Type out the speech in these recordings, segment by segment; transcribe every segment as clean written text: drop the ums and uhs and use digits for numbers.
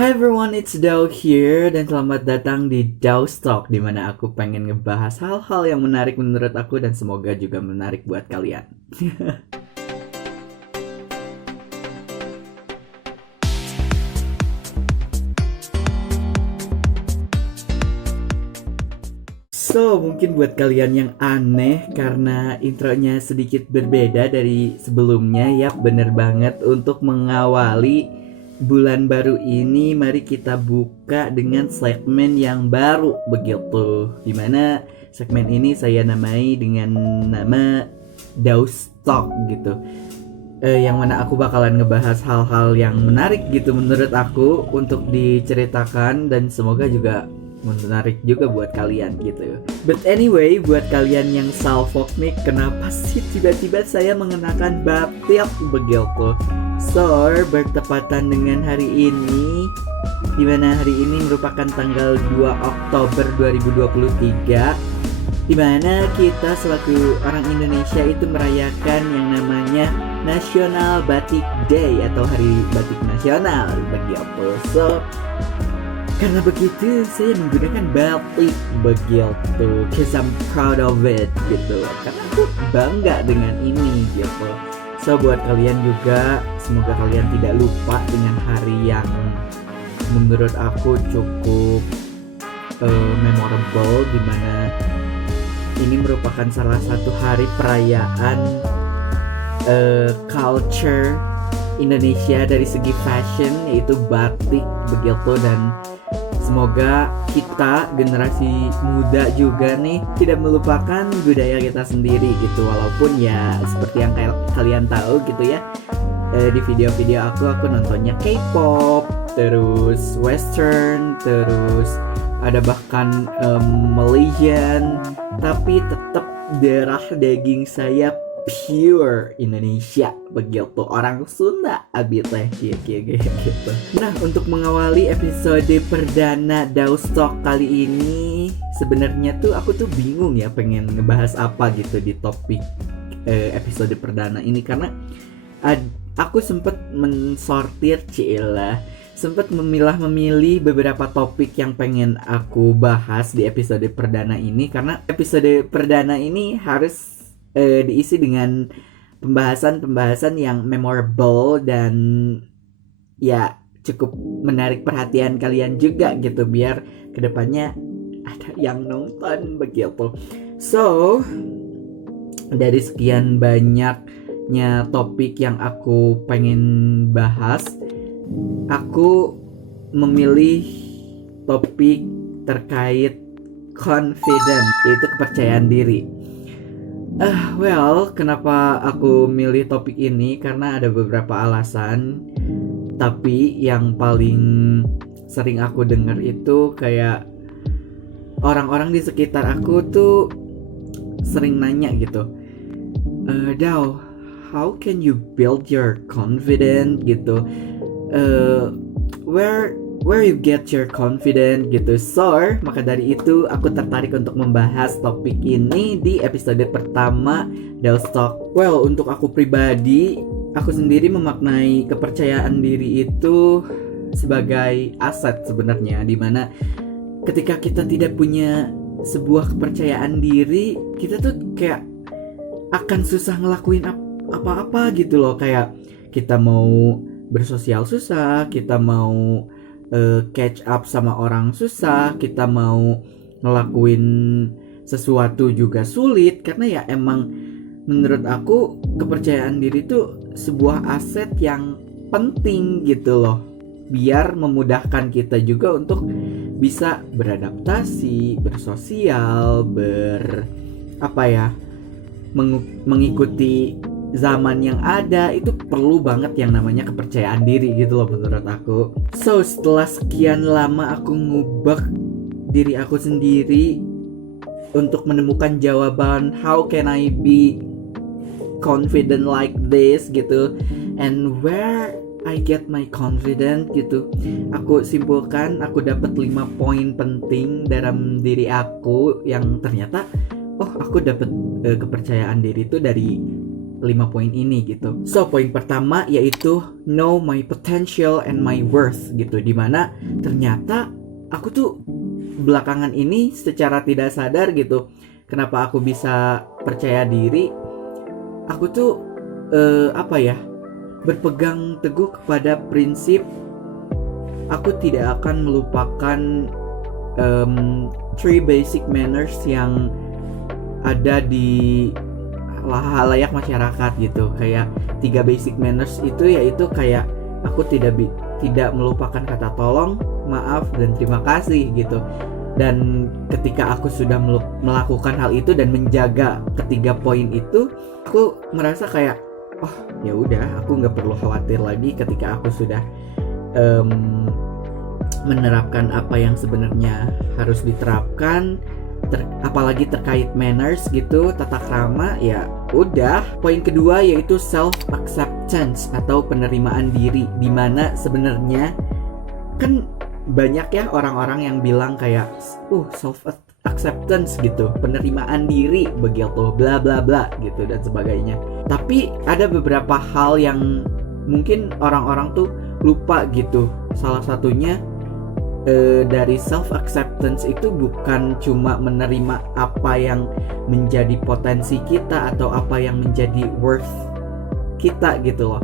Hi everyone, it's Dao here dan selamat datang di Dao Talk di mana aku pengen ngebahas hal-hal yang menarik menurut aku dan semoga juga menarik buat kalian. So, mungkin buat kalian yang aneh karena intronya sedikit berbeda dari sebelumnya, ya bener banget. Untuk mengawali bulan baru ini, mari kita buka dengan segmen yang baru begitu. Dimana segmen ini saya namai dengan nama Daus Talk gitu. Yang mana aku bakalan ngebahas hal-hal yang menarik gitu menurut aku untuk diceritakan dan semoga juga menarik juga buat kalian gitu. But anyway, buat kalian yang salfok nih, kenapa sih tiba-tiba saya mengenakan batik begitu? So, bertepatan dengan hari ini, dimana hari ini merupakan tanggal 2 Oktober 2023, dimana kita selaku orang Indonesia itu merayakan yang namanya National Batik Day atau Hari Batik Nasional begitu. So, karena begitu, saya menggunakan batik begitu, cause I'm proud of it gitu. Karena aku bangga dengan ini gitu. So buat kalian juga, semoga kalian tidak lupa dengan hari yang menurut aku cukup memorable, dimana ini merupakan salah satu hari perayaan culture Indonesia dari segi fashion, yaitu batik begitu. Dan semoga kita generasi muda juga nih tidak melupakan budaya kita sendiri gitu. Walaupun ya seperti yang kalian tahu gitu ya, di video-video aku nontonnya K-pop, terus western, terus ada bahkan Malaysian, tapi tetap darah daging saya pure Indonesia begitu, orang Sunda abi teh gitu. Nah, untuk mengawali episode perdana Daus Talk kali ini, sebenarnya tuh aku tuh bingung ya pengen ngebahas apa gitu di topik episode perdana ini, karena aku sempet mensortir sempat memilah-memilih beberapa topik yang pengen aku bahas di episode perdana ini, karena episode perdana ini harus diisi dengan pembahasan-pembahasan yang memorable dan ya cukup menarik perhatian kalian juga gitu, biar kedepannya ada yang nonton begitu. So, dari sekian banyaknya topik yang aku pengen bahas, aku memilih topik terkait confident, yaitu kepercayaan diri. Kenapa aku milih topik ini? Karena ada beberapa alasan. Tapi yang paling sering aku dengar itu kayak orang-orang di sekitar aku tuh sering nanya gitu, Dao, how can you build your confidence gitu? Where you get your confidence gitu. So, maka dari itu aku tertarik untuk membahas topik ini di episode pertama Daus Talk. Well, untuk aku pribadi, aku sendiri memaknai kepercayaan diri itu sebagai aset sebenarnya, dimana ketika kita tidak punya sebuah kepercayaan diri, kita tuh kayak akan susah ngelakuin apa-apa gitu loh. Kayak kita mau bersosial susah, kita mau catch up sama orang susah, kita mau ngelakuin sesuatu juga sulit. Karena ya emang menurut aku kepercayaan diri itu sebuah aset yang penting gitu loh, biar memudahkan kita juga untuk bisa beradaptasi, bersosial, mengikuti zaman yang ada. Itu perlu banget yang namanya kepercayaan diri gitu loh menurut aku. So, setelah sekian lama aku ngubah diri aku sendiri untuk menemukan jawaban how can I be confident like this gitu, and where I get my confidence gitu, aku simpulkan, aku dapat 5 poin penting dalam diri aku yang ternyata aku dapat kepercayaan diri itu dari 5 poin ini gitu. So poin pertama yaitu know my potential and my worth gitu, dimana ternyata aku tuh belakangan ini secara tidak sadar gitu, kenapa aku bisa percaya diri, aku tuh berpegang teguh kepada prinsip aku tidak akan melupakan 3 basic manners yang ada di halayak masyarakat gitu. Kayak 3 basic manners itu yaitu kayak aku tidak melupakan kata tolong, maaf, dan terima kasih gitu. Dan ketika aku sudah melakukan hal itu dan menjaga ketiga poin itu, aku merasa kayak oh ya udah, aku nggak perlu khawatir lagi ketika aku sudah menerapkan apa yang sebenarnya harus diterapkan, apalagi terkait manners gitu, tata krama. Ya udah. Poin kedua yaitu self acceptance atau penerimaan diri, dimana sebenarnya kan banyak ya orang-orang yang bilang kayak self acceptance gitu, penerimaan diri begitu, bla bla bla gitu dan sebagainya. Tapi ada beberapa hal yang mungkin orang-orang tuh lupa gitu. Salah satunya dari self acceptance itu bukan cuma menerima apa yang menjadi potensi kita atau apa yang menjadi worth kita gitu loh.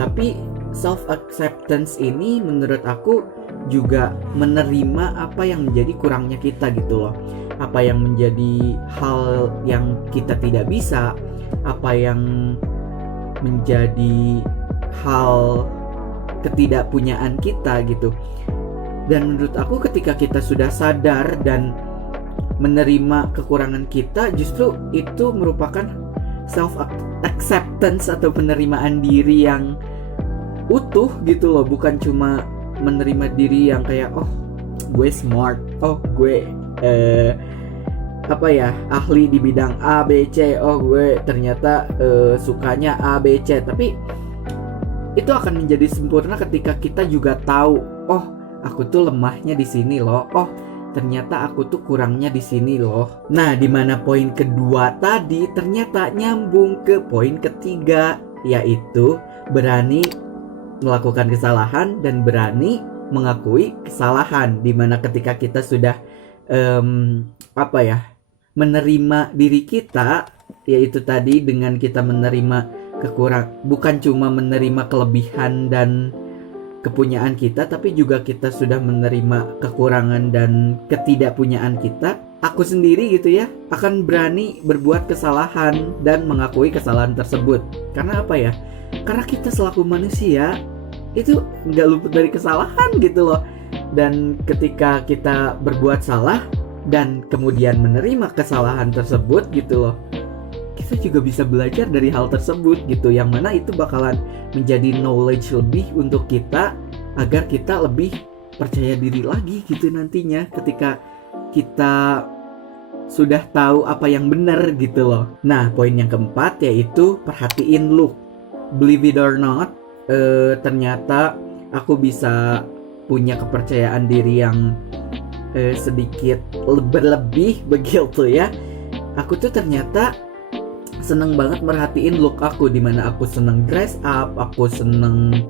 Tapi self acceptance ini menurut aku juga menerima apa yang menjadi kurangnya kita gitu loh. Apa yang menjadi hal yang kita tidak bisa, apa yang menjadi hal ketidakpunyaan kita gitu. Dan menurut aku ketika kita sudah sadar dan menerima kekurangan kita, justru itu merupakan self acceptance atau penerimaan diri yang utuh gitu loh. Bukan cuma menerima diri yang kayak oh gue smart, oh gue ahli di bidang A, B, C, oh gue ternyata sukanya A, B, C. Tapi itu akan menjadi sempurna ketika kita juga tahu, oh aku tuh lemahnya di sini loh, oh ternyata aku tuh kurangnya di sini loh. Nah, di mana poin kedua tadi ternyata nyambung ke poin ketiga, yaitu berani melakukan kesalahan dan berani mengakui kesalahan. Dimana ketika kita sudah menerima diri kita, yaitu tadi dengan kita menerima bukan cuma menerima kelebihan dan kepunyaan kita, tapi juga kita sudah menerima kekurangan dan ketidakpunyaan kita. Aku sendiri gitu ya akan berani berbuat kesalahan dan mengakui kesalahan tersebut. Karena apa ya? Karena kita selaku manusia itu nggak luput dari kesalahan gitu loh. Dan ketika kita berbuat salah dan kemudian menerima kesalahan tersebut gitu loh, kita juga bisa belajar dari hal tersebut gitu, yang mana itu bakalan menjadi knowledge lebih untuk kita agar kita lebih percaya diri lagi gitu nantinya ketika kita sudah tahu apa yang benar gitu loh. Nah, poin yang keempat yaitu perhatiin look. Believe it or not, ternyata aku bisa punya kepercayaan diri yang sedikit berlebih begitu ya. Aku tuh ternyata seneng banget merhatiin look aku, dimana aku seneng dress up, aku seneng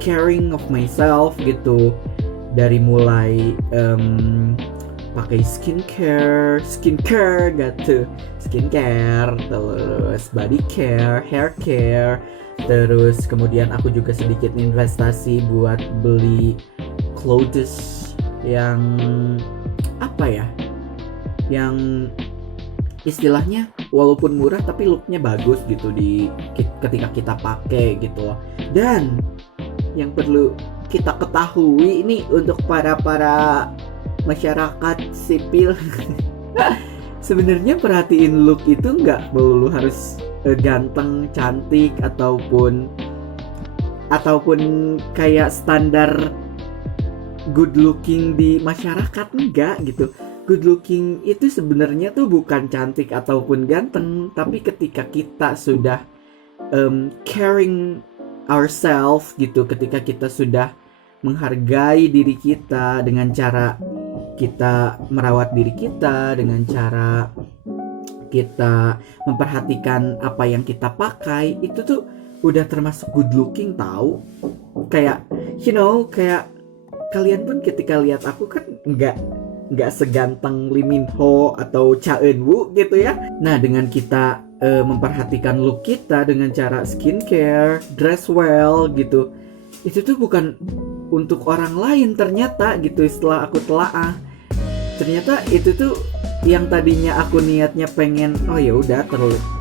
caring of myself gitu. Dari mulai pakai skincare gitu, skincare, terus body care, hair care, terus kemudian aku juga sedikit investasi buat beli clothes yang yang istilahnya walaupun murah tapi looknya bagus gitu ketika kita pakai gitu loh. Dan yang perlu kita ketahui ini untuk para masyarakat sipil sebenarnya perhatiin look itu nggak melulu harus ganteng, cantik ataupun kayak standar good looking di masyarakat, enggak gitu. Good looking itu sebenarnya tuh bukan cantik ataupun ganteng, tapi ketika kita sudah caring ourselves gitu, ketika kita sudah menghargai diri kita dengan cara kita merawat diri kita, dengan cara kita memperhatikan apa yang kita pakai, itu tuh udah termasuk good looking tahu. Kayak kayak kalian pun ketika lihat aku kan nggak seganteng Lee Min Ho atau Cha Eun Woo gitu ya. Nah, dengan kita memperhatikan look kita dengan cara skincare, dress well gitu, itu tuh bukan untuk orang lain ternyata gitu. Setelah aku telaah, ternyata itu tuh yang tadinya aku niatnya pengen ya udah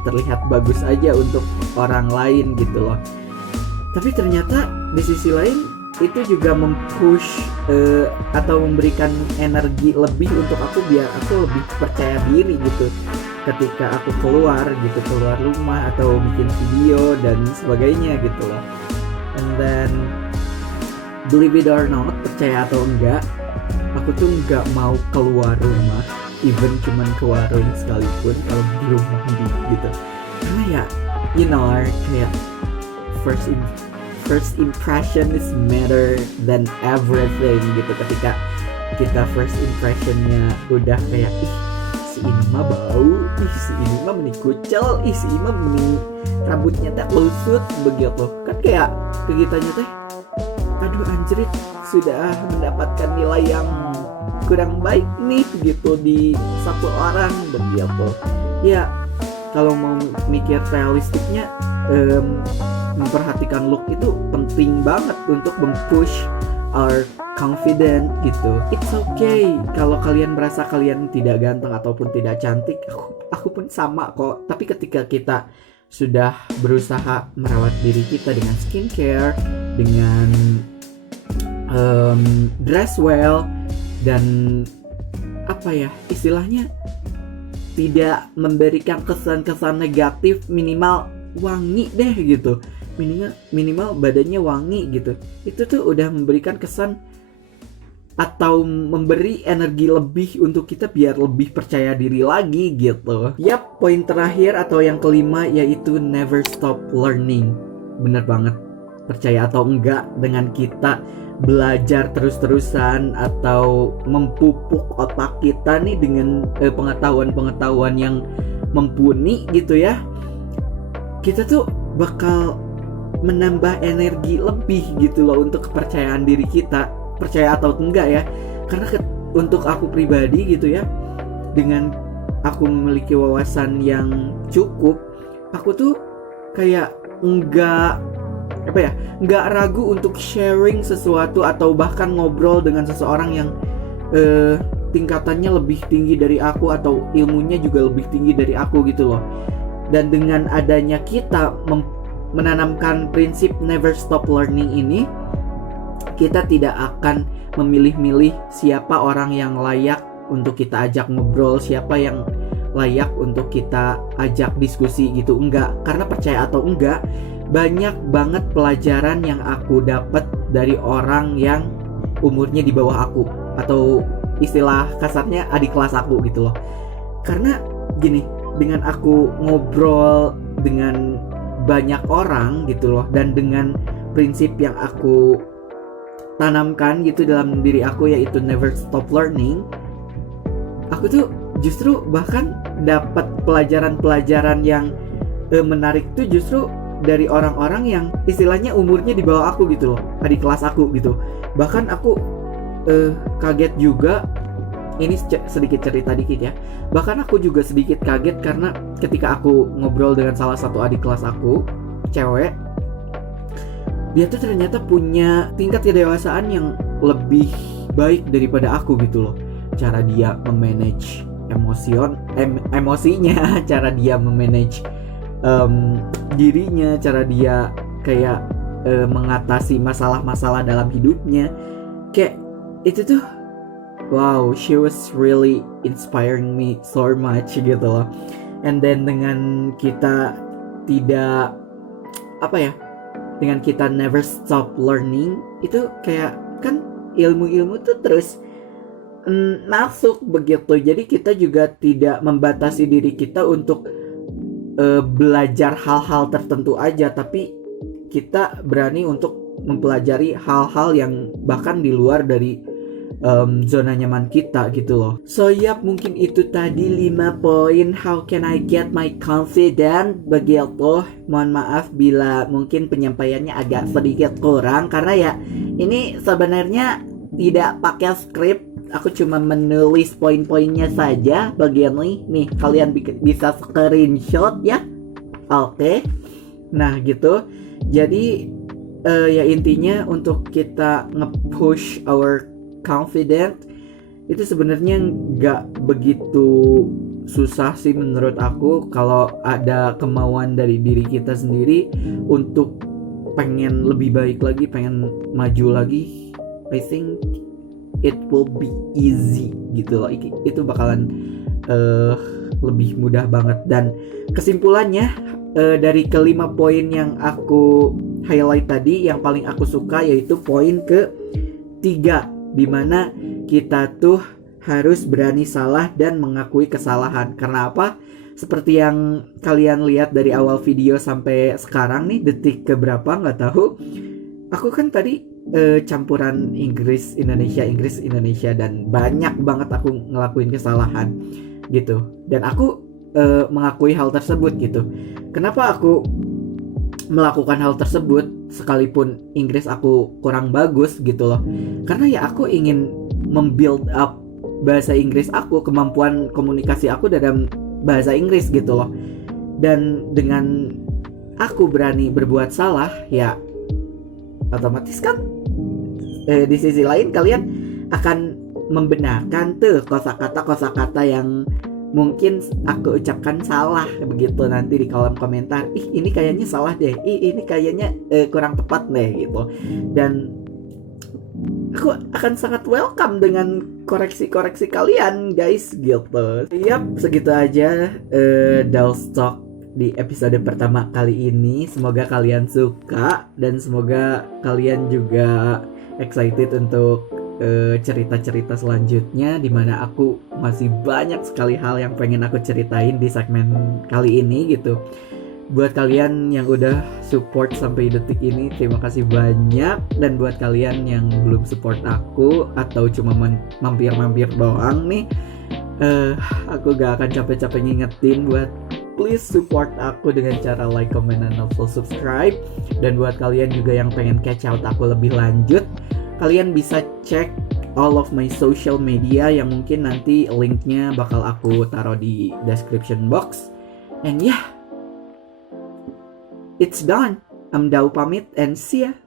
terlihat bagus aja untuk orang lain gitu loh, tapi ternyata di sisi lain itu juga mempush atau memberikan energi lebih untuk aku biar aku lebih percaya diri gitu ketika aku keluar rumah atau bikin video dan sebagainya gitu loh. And then believe it or not, percaya atau enggak, aku tuh nggak mau keluar rumah, even cuman ke warung sekalipun kalau belum mandi gitu, karena ya kayak first impression is matter than everything gitu. Ketika kita first impressionnya udah kayak si ini mah bau, si ini mah meni kucel, si ini mah meni rambutnya teh lusut begitu kan, kayak ke kitanya teh aduh anjrit sudah mendapatkan nilai yang kurang baik nih gitu di satu orang begitu ya. Kalau mau mikir realistiknya, memperhatikan look itu penting banget untuk mempush our confident gitu. It's okay kalau kalian merasa kalian tidak ganteng ataupun tidak cantik, aku pun sama kok. Tapi ketika kita sudah berusaha merawat diri kita dengan skincare, dengan dress well, dan istilahnya tidak memberikan kesan-kesan negatif, minimal wangi deh gitu, minimal badannya wangi gitu, itu tuh udah memberikan kesan atau memberi energi lebih untuk kita biar lebih percaya diri lagi gitu. Yap, poin terakhir atau yang kelima yaitu never stop learning. Bener banget, percaya atau enggak, dengan kita belajar terus-terusan atau memupuk otak kita nih dengan pengetahuan-pengetahuan yang mumpuni gitu ya, kita tuh bakal menambah energi lebih gitu loh untuk kepercayaan diri kita, percaya atau enggak ya. Karena untuk aku pribadi gitu ya, dengan aku memiliki wawasan yang cukup, aku tuh kayak nggak ragu untuk sharing sesuatu atau bahkan ngobrol dengan seseorang yang tingkatannya lebih tinggi dari aku atau ilmunya juga lebih tinggi dari aku gitu loh. Dan dengan adanya kita menanamkan prinsip never stop learning ini, kita tidak akan memilih-milih siapa orang yang layak untuk kita ajak ngobrol, siapa yang layak untuk kita ajak diskusi gitu, enggak. Karena percaya atau enggak, banyak banget pelajaran yang aku dapat dari orang yang umurnya di bawah aku, atau istilah kasarnya adik kelas aku gitu loh. Karena gini, dengan aku ngobrol dengan banyak orang gitu loh, dan dengan prinsip yang aku tanamkan gitu dalam diri aku yaitu never stop learning, aku tuh justru bahkan dapat pelajaran-pelajaran yang menarik tuh justru dari orang-orang yang istilahnya umurnya di bawah aku gitu loh, adik kelas aku gitu. Bahkan aku kaget juga, ini sedikit cerita dikit ya. Bahkan aku juga sedikit kaget karena ketika aku ngobrol dengan salah satu adik kelas aku, cewek, dia tuh ternyata punya tingkat kedewasaan yang lebih baik daripada aku gitu loh. Cara dia memanage emosinya, cara dia memanage dirinya, cara dia kayak mengatasi masalah-masalah dalam hidupnya, kayak itu tuh wow, she was really inspiring me so much gitu loh. And then dengan kita tidak dengan kita never stop learning, itu kayak kan ilmu-ilmu tuh terus masuk begitu. Jadi kita juga tidak membatasi diri kita untuk belajar hal-hal tertentu aja, tapi kita berani untuk mempelajari hal-hal yang bahkan di luar dari zona nyaman kita gitu loh. So yap, mungkin itu tadi 5 poin how can I get my confident begitu. Mohon maaf bila mungkin penyampaiannya agak sedikit kurang, karena ya ini sebenarnya tidak pakai skrip. Aku cuma menulis poin-poinnya saja bagian ini. Nih, kalian bisa screenshot ya. Oke. Nah gitu. Jadi ya intinya untuk kita nge-push our confident itu sebenarnya nggak begitu susah sih menurut aku, kalau ada kemauan dari diri kita sendiri untuk pengen lebih baik lagi, pengen maju lagi. I think it will be easy gitu loh. Itu bakalan lebih mudah banget. Dan kesimpulannya dari kelima poin yang aku highlight tadi, yang paling aku suka yaitu poin ke-3, dimana kita tuh harus berani salah dan mengakui kesalahan. Karena apa? Seperti yang kalian lihat dari awal video sampai sekarang nih, detik keberapa nggak tahu, aku kan tadi campuran Inggris Indonesia dan banyak banget aku ngelakuin kesalahan gitu. Dan aku mengakui hal tersebut gitu. Kenapa aku melakukan hal tersebut sekalipun Inggris aku kurang bagus gitu loh? Karena ya aku ingin membuild up bahasa Inggris aku, kemampuan komunikasi aku dalam bahasa Inggris gitu loh. Dan dengan aku berani berbuat salah, ya otomatis kan di sisi lain kalian akan membenarkan tuh kosakata yang mungkin aku ucapkan salah begitu nanti di kolom komentar. Ini kayaknya salah deh, ini kayaknya kurang tepat deh gitu. Dan aku akan sangat welcome dengan koreksi-koreksi kalian guys gitu. Yap, segitu aja Dals Talk di episode pertama kali ini. Semoga kalian suka dan semoga kalian juga excited untuk cerita-cerita selanjutnya, dimana aku masih banyak sekali hal yang pengen aku ceritain di segmen kali ini gitu. Buat kalian yang udah support sampai detik ini, terima kasih banyak. Dan buat kalian yang belum support aku atau cuma mampir-mampir doang nih, aku gak akan capek-capek ngingetin buat please support aku dengan cara like, comment, dan also subscribe. Dan buat kalian juga yang pengen catch out aku lebih lanjut, kalian bisa cek all of my social media yang mungkin nanti linknya bakal aku taruh di description box. And yeah, it's done. I'm Dau pamit and see ya.